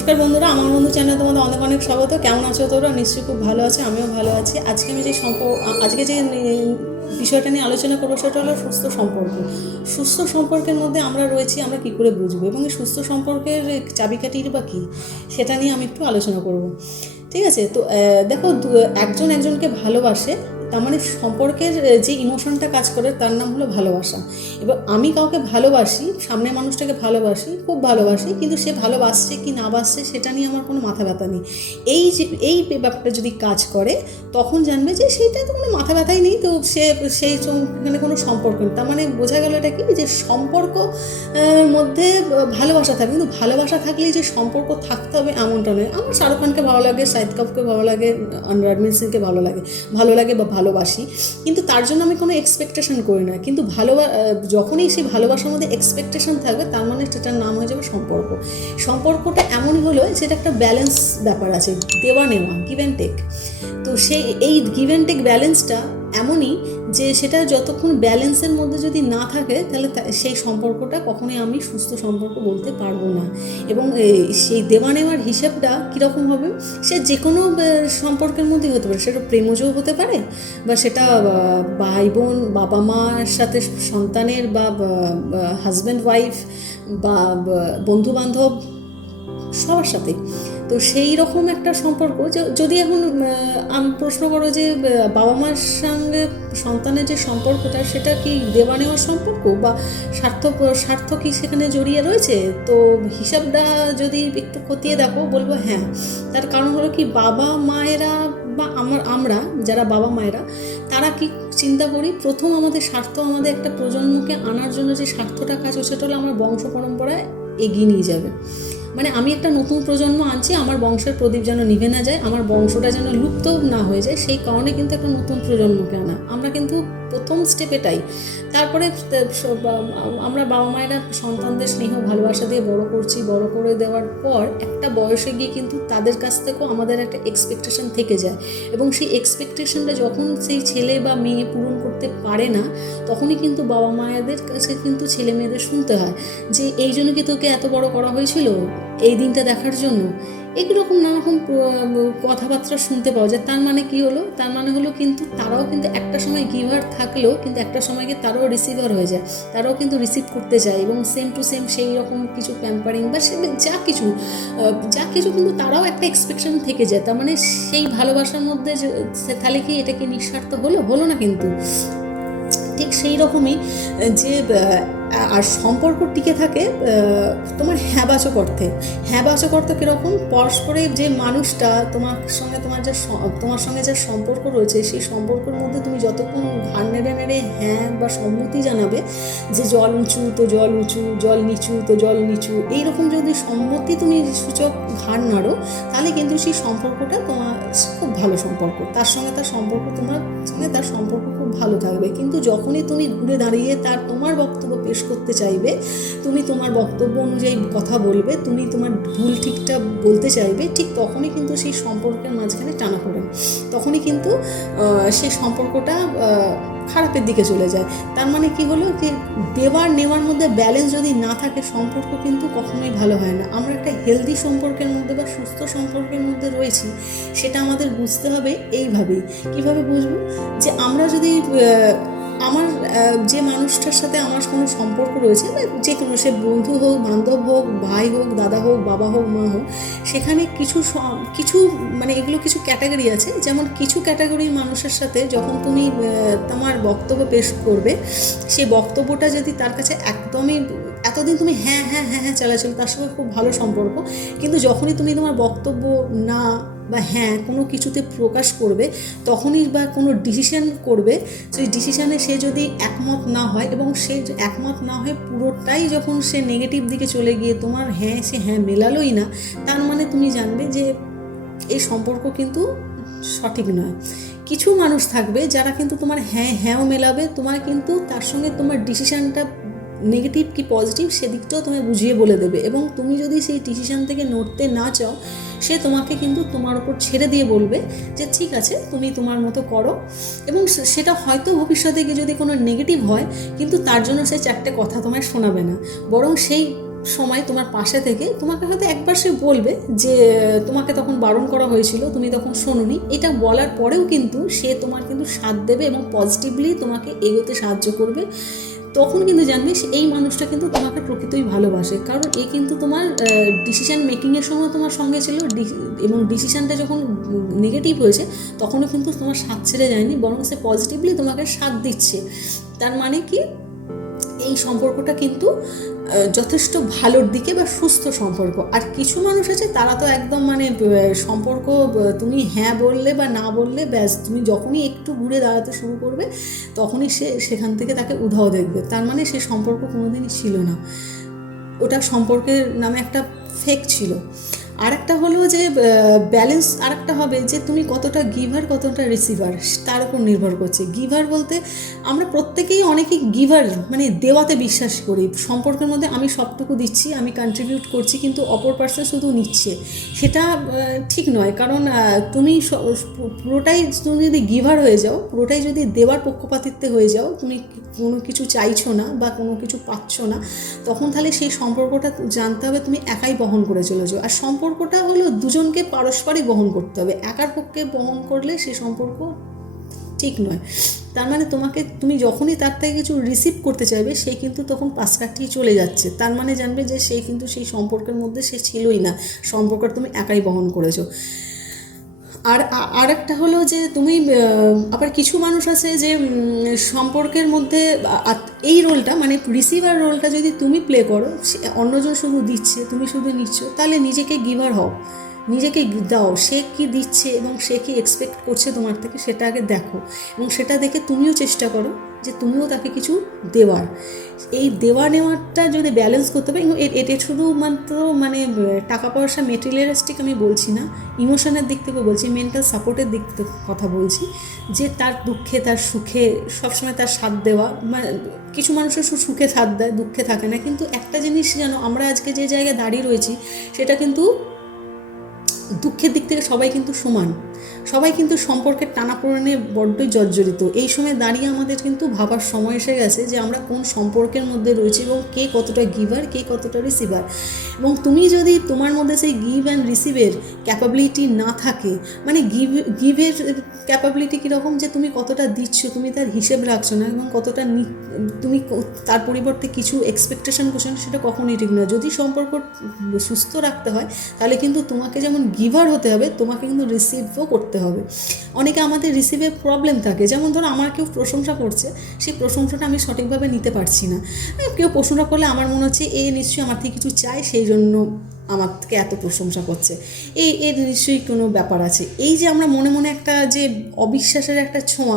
নমস্কার বন্ধুরা, আমার বন্ধু চ্যানেলে তোমাদের অনেক অনেক স্বাগত। কেমন আছো তোমরা? নিশ্চয়ই খুব ভালো আছে, আমিও ভালো আছি। আজকে যে বিষয়টা নিয়ে আলোচনা করবো সেটা হলো সুস্থ সম্পর্ক। সুস্থ সম্পর্কের মধ্যে আমরা রয়েছি, আমরা কী করে বুঝবো, এবং এই সুস্থ সম্পর্কের চাবিকাঠির বা কী, সেটা নিয়ে আমি একটু আলোচনা করব। ঠিক আছে? তো দেখো, একজন একজনকে ভালোবাসে, তার মানে সম্পর্কের যে ইমোশনটা কাজ করে তার নাম হলো ভালোবাসা। এবার আমি কাউকে ভালোবাসি, সামনের মানুষটাকে ভালোবাসি, খুব ভালোবাসি, কিন্তু সে ভালোবাসছে কি না বাসছে সেটা নিয়ে আমার কোনো মাথা ব্যথা নেই। এই ব্যাপারটা যদি কাজ করে তখন জানবে যে সেইটা তো কোনো মাথা ব্যথাই নেই, তো সেখানে কোনো সম্পর্ক নেই। তার মানে বোঝা গেল এটা কি, যে সম্পর্ক মধ্যে ভালোবাসা থাকে, কিন্তু ভালোবাসা থাকলেই যে সম্পর্ক থাকতে হবে এমনটা নয়। আমার শাহরুখ খানকে ভালো লাগে, শাহিদ কাপুরকে ভালো লাগে, রণবীর সিংকে ভালো লাগে বা ভালোবাসি, কিন্তু তার জন্য আমি কোনো এক্সপেকটেশন করি না। কিন্তু যখনই সেই ভালোবাসার মধ্যে এক্সপেকটেশন থাকবে, তার মানে সেটার নাম হয়ে যাবে সম্পর্ক। সম্পর্কটা এমনই হলো যেটা একটা ব্যালেন্স ব্যাপার আছে, দেওয়া নেওয়া, গিভ অ্যান্ড টেক। তো এই গিভ অ্যান্ড টেক ব্যালেন্সটা এমনই যে সেটা যতক্ষণ ব্যালেন্সের মধ্যে যদি না থাকে, তাহলে সেই সম্পর্কটা কখনোই আমি সুস্থ সম্পর্ক বলতে পারবো না। এবং সেই দেওয়া নেওয়ার হিসাবটা কীরকম হবে, সে যে কোনো সম্পর্কের মধ্যেই হতে পারে। সেটা প্রেমজও হতে পারে, বা সেটা ভাই বোন, বাবা মার সাথে সন্তানের, বা হাজব্যান্ড ওয়াইফ, বা বন্ধু বান্ধব, সবার সাথে। তো সেই রকম একটা সম্পর্ক যদি এখন প্রশ্ন করো যে বাবা মার সঙ্গে সন্তানের যে সম্পর্কটা, সেটা কি দেওয়া নেওয়ার সম্পর্ক, বা স্বার্থ কি সেখানে জড়িয়ে রয়েছে? তো হিসাবটা যদি একটু খতিয়ে দেখো, বলবো হ্যাঁ। তার কারণ হলো কি, বাবা মায়েরা বা আমরা যারা বাবা মায়েরা, তারা কি চিন্তা করি, প্রথম আমাদের স্বার্থ, আমাদের একটা প্রজন্মকে আনার জন্য যে স্বার্থটা কাজ হচ্ছে, সেটা হলো আমার বংশ পরম্পরায় এগিয়ে নিয়ে যাবে। মানে আমি একটা নতুন প্রজন্ম আনছি, আমার বংশের প্রদীপ যেন নিভে না যায়, আমার বংশটা যেন লুপ্ত না হয়ে যায়, সেই কারণে কিন্তু একটা নতুন প্রজন্মকে আনা। আমরা কিন্তু প্রথম স্টেপ এটাই। তারপরে আমরা বাবা মায়েরা সন্তানদের স্নেহ ভালোবাসা দিয়ে বড় করছি, বড় করে দেওয়ার পর একটা বয়সে গিয়ে কিন্তু তাদের কাছ থেকেও আমাদের একটা এক্সপেকটেশন থেকে যায়, এবং সেই এক্সপেকটেশনটা যখন সেই ছেলে বা মেয়ে পূরণ করতে পারে না, তখনই কিন্তু বাবা মায়েদের কাছে কিন্তু ছেলে মেয়েদের শুনতে হয় যে এই জন্য কি তোকে এত বড় করা হয়েছিল, এই দিনটা দেখার জন্য। এইরকম নানারকম কথাবার্তা শুনতে পাওয়া যায়। তার মানে কি হলো, তার মানে হলো কিন্তু তারাও কিন্তু একটা সময় গিভার থাকলেও কিন্তু একটা সময় গিয়ে তারাও রিসিভার হয়ে যায়, তারাও কিন্তু রিসিভ করতে চায়, এবং সেম টু সেম সেই রকম কিছু প্যাম্পারিং বা যা কিছু কিন্তু তারাও একটা এক্সপেকশন থেকে যায়। তার মানে সেই ভালোবাসার মধ্যে তাহলে কি এটা কি নিঃস্বার্থ হলো না? কিন্তু ঠিক সেই রকমই যে আর সম্পর্ক টিকে থাকে তোমার হ্যাঁবাচক অর্থে কীরকম, পরস্পরের যে মানুষটা তোমার সঙ্গে যে সম্পর্ক রয়েছে, সেই সম্পর্কের মধ্যে তুমি যতক্ষণ ঘাড় নেড়ে হ্যাঁ বা সম্মতি জানাবে, যে জল উঁচু তো জল উঁচু, জল নিচু তো জল নিচু, এইরকম যদি সম্মতি তুমি সূচক ঘাড় নাড়ো, তাহলে কিন্তু সেই সম্পর্কটা তোমার খুব ভালো সম্পর্ক, তার সঙ্গে তার সম্পর্ক খুব ভালো থাকবে। কিন্তু যখনই তুমি ঘুরে দাঁড়িয়ে তোমার বক্তব্য পেশ করতে চাইবে, তুমি তোমার বক্তব্য অনুযায়ী কথা বলবে, তুমি তোমার ভুল ঠিকটা বলতে চাইবে, ঠিক তখনই কিন্তু সেই সম্পর্কের মাঝখানে টানা পড়ে, তখনই কিন্তু সেই সম্পর্কটা খারাপের দিকে চলে যায়। তার মানে কি হলো, যে দেওয়ার নেওয়ার মধ্যে ব্যালেন্স যদি না থাকে, সম্পর্ক কিন্তু কখনোই ভালো হয় না। আমরা একটা হেলদি সম্পর্কের মধ্যে বা সুস্থ সম্পর্কের মধ্যে রয়েছি, সেটা আমাদের বুঝতে হবে এইভাবেই। কিভাবে বুঝবো, যে আমরা যদি আমার যে মানুষটার সাথে আমার কোনো সম্পর্ক রয়েছে, যে কোনো, সে বন্ধু হোক, বান্ধব হোক, ভাই হোক, দাদা হোক, বাবা হোক, মা হোক, সেখানে কিছু মানে এগুলো কিছু ক্যাটাগরি আছে। যেমন কিছু ক্যাটাগরির মানুষের সাথে যখন তুমি তোমার বক্তব্য পেশ করবে, সেই বক্তব্যটা যদি তার কাছে একদমই, এতদিন তুমি হ্যাঁ হ্যাঁ হ্যাঁ হ্যাঁ চালাচ্ছিল, তার সঙ্গে খুব ভালো সম্পর্ক, কিন্তু যখনই তুমি তোমার বক্তব্য না বা হ্যাঁ কোনো কিছুতে প্রকাশ করবে, তখনই বা কোনো ডিসিশন করবে, সেই ডিসিশানে সে যদি একমত না হয়, এবং সে একমত না হয় পুরোটাই যখন সে নেগেটিভ দিকে চলে গিয়ে তোমার সে মেলালোই না, তার মানে তুমি জানবে যে এই সম্পর্ক কিন্তু সঠিক নয়। কিছু মানুষ থাকবে যারা কিন্তু তোমার হ্যাঁও মেলাবে, তোমার কিন্তু তার সঙ্গে তোমার ডিসিশানটা নেগেটিভ কি পজিটিভ সেদিকটাও তোমায় বুঝিয়ে বলে দেবে, এবং তুমি যদি সেই ডিসিশান থেকে নড়তে না চাও, সে তোমাকে কিন্তু তোমার ওপর ছেড়ে দিয়ে বলবে যে ঠিক আছে, তুমি তোমার মতো করো। এবং সেটা হয়তো ভবিষ্যতে গিয়ে যদি কোনো নেগেটিভ হয়, কিন্তু তার জন্য সে চারটে কথা তোমায় শোনাবে না, বরং সেই সময় তোমার পাশে থেকে তোমাকে হয়তো একবার সে বলবে যে তোমাকে তখন বারণ করা হয়েছিল, তুমি তখন শোনোনি, এটা বলার পরেও কিন্তু সে তোমার কিন্তু সাথ দেবে এবং পজিটিভলি তোমাকে এগোতে সাহায্য করবে। তখন কিন্তু জানবে এই মানুষটা কিন্তু তোমাকে প্রকৃতই ভালোবাসে, কারণ এ কিন্তু তোমার ডিসিশান মেকিংয়ের সময় তোমার সঙ্গে ছিল, এবং ডিসিশানটা যখন নেগেটিভ হয়েছে তখনও কিন্তু তোমার সাথ ছেড়ে যায়নি, বরং সে পজিটিভলি তোমাকে সাথ দিচ্ছে। তার মানে কি, এই সম্পর্কটা কিন্তু যথেষ্ট ভালোর দিকে বা সুস্থ সম্পর্ক। আর কিছু মানুষ আছে তারা তো একদম মানে সম্পর্ক তুমি হ্যাঁ বললে বা না বললে ব্যাস, তুমি যখনই একটু ঘুরে দাঁড়াতে শুরু করবে তখনই সে সেখান থেকে তাকে উধাও দেখবে। তার মানে সে সম্পর্ক কোনোদিনই ছিল না, ওটা সম্পর্কের নামে একটা ফেক ছিল। আরেকটা হলো যে ব্যালেন্স, আরেকটা হবে যে তুমি কতটা গিভার কতটা রিসিভার, তার উপর নির্ভর করছে। গিভার বলতে আমরা প্রত্যেকেই অনেকেই গিভার মানে দেওয়াতে বিশ্বাস করি। সম্পর্কের মধ্যে আমি সবটুকু দিচ্ছি, আমি কন্ট্রিবিউট করছি, কিন্তু অপর পার্সন শুধু নিচ্ছে, সেটা ঠিক নয়। কারণ তুমি পুরোটাই তুমি যদি গিভার হয়ে যাও, পুরোটাই যদি দেওয়ার পক্ষপাতিত্বে হয়ে যাও, তুমি কোনো কিছু চাইছো না বা কোনো কিছু পাচ্ছ না, তখন তাহলে সেই সম্পর্কটা জানতে হবে তুমি একাই বহন করে চলেছো। আর সম্পর্কটা হলো দুজনকে পারস্পরিক বহন করতে হবে, একার পক্ষে বহন করলে সেই সম্পর্ক ঠিক নয়। তার মানে তুমি যখনই তার থেকে কিছু রিসিভ করতে চাইবে, সে কিন্তু তখন পাশ কাটিয়ে চলে যাচ্ছে। তার মানে জানবে যে সে কিন্তু সেই সম্পর্কের মধ্যে সে ছিলই না, সম্পর্কটা তুমি একাই বহন করেছো। আর একটা হলো যে তুমি আবার কিছু মানুষ আছে যে সম্পর্কের মধ্যে এই রোলটা মানে রিসিভার রোলটা যদি তুমি প্লে করো, অন্যজন শুধু দিচ্ছে তুমি শুধু নিচ্ছ, তাহলে নিজেকে গিভার হও, নিজেকে দাও, সে কি দিচ্ছে এবং সে কি এক্সপেক্ট করছে তোমার থেকে সেটা আগে দেখো, এবং সেটা দেখে তুমিও চেষ্টা করো যে তুমিও তাকে কিছু দেওয়ার। এই দেওয়া নেওয়াটা যদি ব্যালেন্স করতে হবে, এটা শুধুমাত্র মানে টাকা পয়সা মেটেরিয়ালিস্টিক আমি বলছি না, ইমোশনের দিক থেকে বলছি, মেন্টাল সাপোর্টের দিক থেকে কথা বলছি, যে তার দুঃখে তার সুখে সবসময় তার সাথ দেওয়া। মানে কিছু মানুষের সুখে সাথ দেয়, দুঃখে থাকে না। কিন্তু একটা জিনিস জানো, আমরা আজকে যে জায়গায় দাঁড়িয়ে রয়েছি সেটা কিন্তু দুঃখের দিক থেকে সবাই কিন্তু সমান, সবাই কিন্তু সম্পর্কের টানাপোড়েনে বড্ডই জর্জরিত। এই সময় দাঁড়িয়ে আমাদের কিন্তু ভাবার সময় এসে গেছে যে আমরা কোন সম্পর্কের মধ্যে রয়েছি এবং কে কতটা গিভার কে কতটা রিসিভার। এবং তুমি যদি তোমার মধ্যে সেই গিভ অ্যান্ড রিসিভের ক্যাপাবিলিটি না থাকে, মানে গিভের ক্যাপাবিলিটি কীরকম, যে তুমি কতটা দিচ্ছ তুমি তার হিসেব রাখছো না, এবং কতটা তুমি তার পরিবর্তে কিছু এক্সপেকটেশন করছো না, সেটা কখনোই ঠিক নয়। যদি সম্পর্ক সুস্থ রাখতে হয় তাহলে কিন্তু তোমাকে যেমন গিভার হতে হবে, তোমাকে কিন্তু রিসিভও করতে হবে। অনেকে আমাদের রিসিভের প্রবলেম থাকে, যেমন ধরো আমার কেউ প্রশংসা করছে, সেই প্রশংসাটা আমি সঠিকভাবে নিতে পারছি না। কেউ প্রশংসা করলে আমার মনে হচ্ছে এ নিশ্চয়ই আমার থেকে কিছু চায়, সেই জন্য আমার থেকে এত প্রশংসা করছে, এর নিশ্চয়ই কোনো ব্যাপার আছে। এই যে আমরা মনে মনে একটা যে অবিশ্বাসের একটা ছোঁয়া,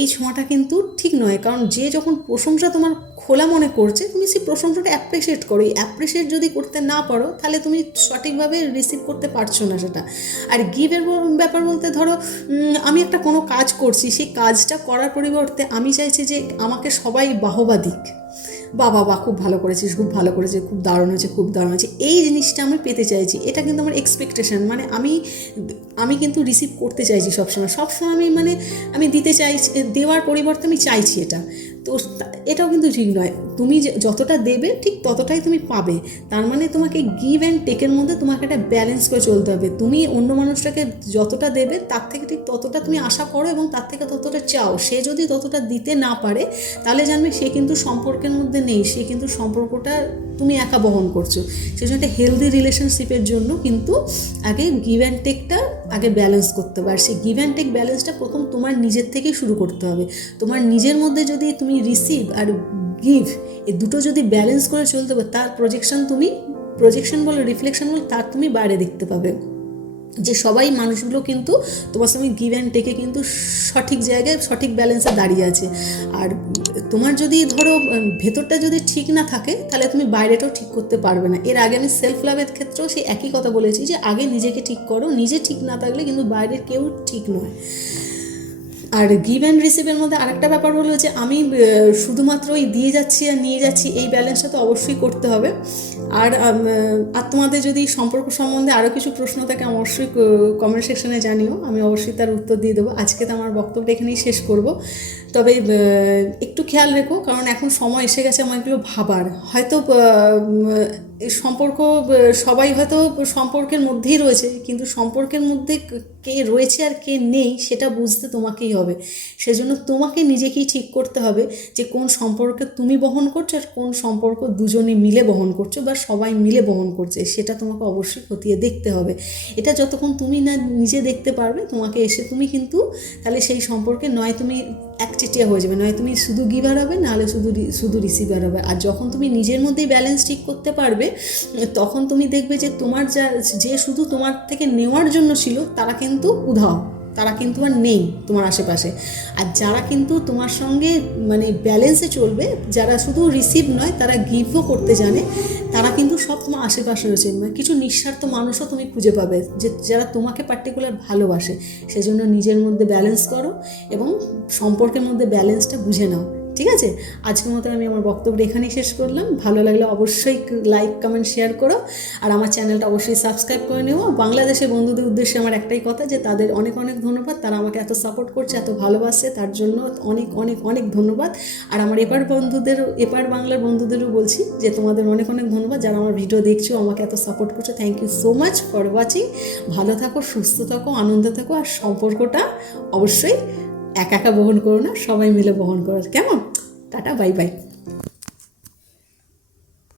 এই ছোঁয়াটা কিন্তু ঠিক নয়। কারণ যে যখন প্রশংসা তোমার খোলা মনে করছে, তুমি সেই প্রশংসাটা অ্যাপ্রিসিয়েট করো। এই অ্যাপ্রিসিয়েট যদি করতে না পারো, তাহলে তুমি সঠিকভাবে রিসিভ করতে পারছো না সেটা। আর গিভের ব্যাপার বলতে ধরো আমি একটা কোনো কাজ করছি, সেই কাজটা করার পরিবর্তে আমি চাইছি যে আমাকে সবাই বাহবা দিক, বাবা খুব ভালো করেছিস, খুব ভালো করেছে, খুব দারুণ হয়েছে, খুব দারুণ হয়েছে, এই জিনিসটা আমি পেতে চাইছি। এটা কিন্তু আমার এক্সপেকটেশন, মানে আমি কিন্তু রিসিভ করতে চাইছি সবসময় আমি দিতে চাইছি, দেওয়ার পরিবর্তে আমি চাইছি এটা। তো এটাও কিন্তু ঠিক নয়। তুমি যতটা দেবে ঠিক ততটাই তুমি পাবে। তার মানে তোমাকে গিভ অ্যান্ড টেকের মধ্যে তোমাকে একটা ব্যালেন্স করে চলতে হবে। তুমি অন্য মানুষটাকে যতটা দেবে তার থেকে ঠিক ততটা তুমি আশা করো এবং তার থেকে ততটা চাও। সে যদি ততটা দিতে না পারে, তাহলে জানবে সে কিন্তু সম্পর্কের মধ্যে নেই, সে কিন্তু সম্পর্কটা তুমি একা বহন করছো। সেই জন্য একটা হেলদি রিলেশনশিপের জন্য কিন্তু আগে গিভ অ্যান্ড টেকটা আগে ব্যালেন্স করতে হবে। আর সেই গিভ অ্যান্ড টেক ব্যালেন্সটা প্রথম তোমার নিজের থেকেই শুরু করতে হবে। তোমার নিজের মধ্যে যদি তুমি রিসিভ আর গিভ এই দুটো যদি ব্যালেন্স করে চলতে হবে, তার প্রজেকশন বলো রিফ্লেকশন বলো, তার তুমি বাইরে দেখতে পাবে যে সবাই মানুষগুলো কিন্তু তোমার সঙ্গে গিভ অ্যান্ড টেকে কিন্তু সঠিক জায়গায় সঠিক ব্যালেন্সে দাঁড়িয়ে আছে। আর তোমার যদি ধরো ভেতরটা যদি ঠিক না থাকে, তাহলে তুমি বাইরেটাও ঠিক করতে পারবে না। এর আগে আমি সেলফ লাভের ক্ষেত্রেও সেই একই কথা বলেছি যে আগে নিজেকে ঠিক করো, নিজে ঠিক না থাকলে কিন্তু বাইরের কেউ ঠিক নয়। আর গিভ অ্যান্ড রিসিভের মধ্যে আরেকটা ব্যাপার হলো যে আমি শুধুমাত্র ওই দিয়ে যাচ্ছি আর নিয়ে যাচ্ছি, এই ব্যালেন্সটা তো অবশ্যই করতে হবে। আর তোমাদের যদি সম্পর্ক সম্বন্ধে আরও কিছু প্রশ্ন থাকে অবশ্যই কমেন্ট সেকশনে জানিও, আমি অবশ্যই তার উত্তর দিয়ে দেবো। আজকে তো আমার বক্তব্যটা এখানেই শেষ করব। তবে একটু খেয়াল রেখো, কারণ এখন সময় এসে গেছে আমার এগুলো ভাবার। হয়তো এই সম্পর্ক সবাই হয়তো সম্পর্কের মধ্যেই রয়েছে, কিন্তু সম্পর্কের মধ্যে কে রয়েছে আর কে নেই সেটা বুঝতে তোমাকেই হবে। সেজন্য তোমাকে নিজেকেই ঠিক করতে হবে যে কোন সম্পর্কে তুমি বহন করছো আর কোন সম্পর্ক দুজনে মিলে বহন করছো বা সবাই মিলে বহন করছে, সেটা তোমাকে অবশ্যই খতিয়ে দেখতে হবে। এটা যতক্ষণ তুমি না নিজে দেখতে পারবে, তোমাকে এসে তুমি কিন্তু তাহলে সেই সম্পর্কে নয় তুমি একচেটিয়া হয়ে যাবে, নয় তুমি শুধু গিভার হবে, নাহলে শুধু রিসিভার হবে। আর যখন তুমি নিজের মধ্যেই ব্যালেন্স ঠিক করতে পারবে, তখন তুমি দেখবে যে তোমার যে শুধু তোমার থেকে নেওয়ার জন্য ছিল তারা কিন্তু উধাও, তারা কিন্তু আর নেই তোমার আশেপাশে। আর যারা কিন্তু তোমার সঙ্গে মানে ব্যালেন্সে চলবে, যারা শুধু রিসিভ নয় তারা গিভও করতে জানে, তারা কিন্তু সব তোমার আশেপাশে রয়েছে। মানে কিছু নিঃস্বার্থ মানুষও তুমি খুঁজে পাবে যে যারা তোমাকে পার্টিকুলার ভালোবাসে। সেজন্য নিজের মধ্যে ব্যালেন্স করো এবং সম্পর্কের মধ্যে ব্যালেন্সটা বুঝে নাও। ঠিক আছে, আজকের মতো আমি আমার বক্তব্যটা এখানেই শেষ করলাম। ভালো লাগলে অবশ্যই লাইক কমেন্ট শেয়ার করো, আর আমার চ্যানেলটা অবশ্যই সাবস্ক্রাইব করে নেবো। বাংলাদেশের বন্ধুদের উদ্দেশ্যে আমার একটাই কথা যে তাদের অনেক অনেক ধন্যবাদ, তারা আমাকে এত সাপোর্ট করছে, এত ভালোবাসে, তার জন্য অনেক অনেক অনেক ধন্যবাদ। আর আমার এপার বাংলার বন্ধুদেরও বলছি যে তোমাদের অনেক অনেক ধন্যবাদ, যারা আমার ভিডিও দেখছো, আমাকে এত সাপোর্ট করছো। Thank you so much for watching. ভালো থাকো, সুস্থ থাকো, আনন্দ থাকো, আর সম্পর্কটা অবশ্যই একা একা বহন করো না, সবাই মিলে বহন করো। কেমন? Tata, bye bye.